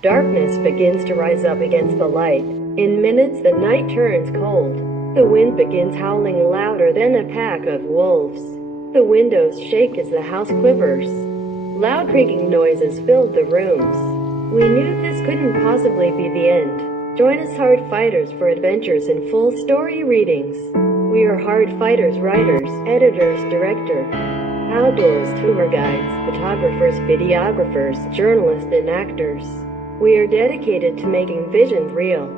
Darkness begins to rise up against the light. In minutes the night turns cold. The wind begins howling louder than a pack of wolves. The windows shake as the house quivers. Loud creaking noises filled the rooms. We knew this couldn't possibly be the end. Join us Hard Fighters for adventures and full story readings. We are Hard Fighters writers, editors, director, outdoors tour guides, photographers, videographers, journalists and actors. We are dedicated to making visions real.